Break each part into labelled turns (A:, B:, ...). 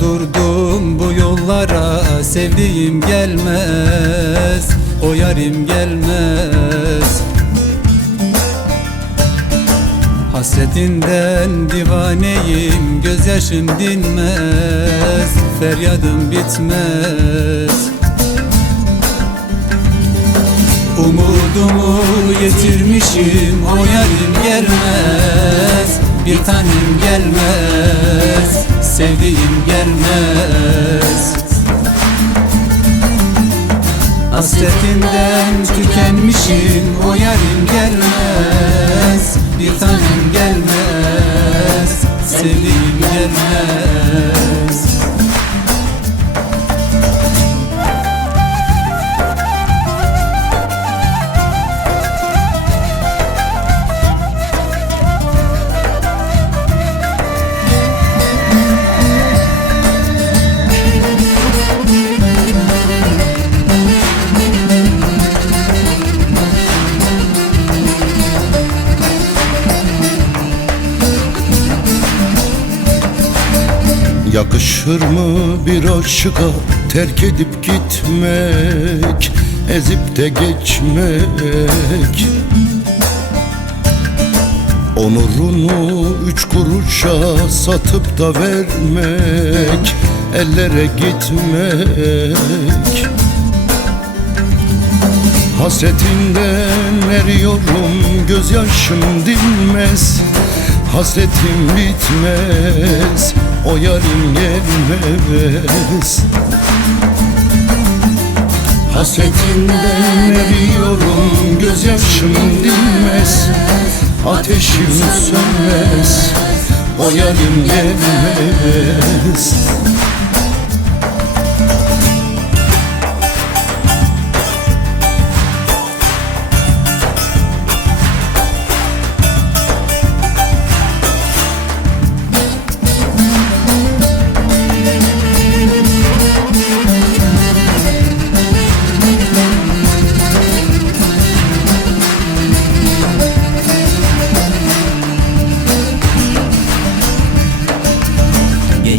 A: durdum bu yollara Sevdiğim gelmez O yarim gelmez. Hasretinden divaneyim Gözyaşım dinmez Feryadım bitmez. Umudumu yitirmişim O yarim gelmez Bir tanem gelmez Sevdiğim gelmez. Hasretinden tükenmişim O yarim gelmez. Bir tanem gelmez Sevdiğim gelmez
B: Yakışır mı bir aşıka terk edip gitmek Ezip de geçmek? Onurunu üç kuruşa satıp da vermek Ellere gitmek? Hasretinden eriyorum gözyaşım dinmez Hasretim bitmez o yarim gelmez. Hasretinden eriyorum gözyaşım dinmez. Ateşim sönmez. O yarim gelmez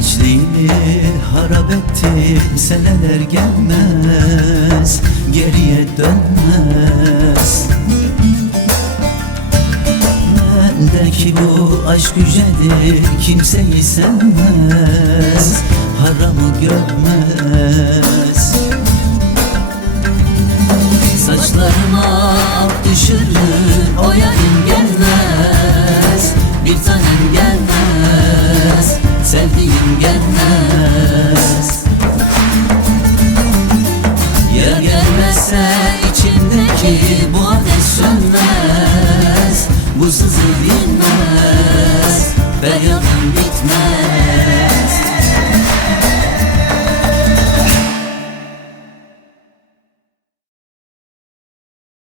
C: Gençliğimi harap etti seneler gelmez Geriye dönmez. Bendeki bu aşk yücedir kimseyi sevmez Haramı görmez gelmez. Ya gelmezse içimdeki bu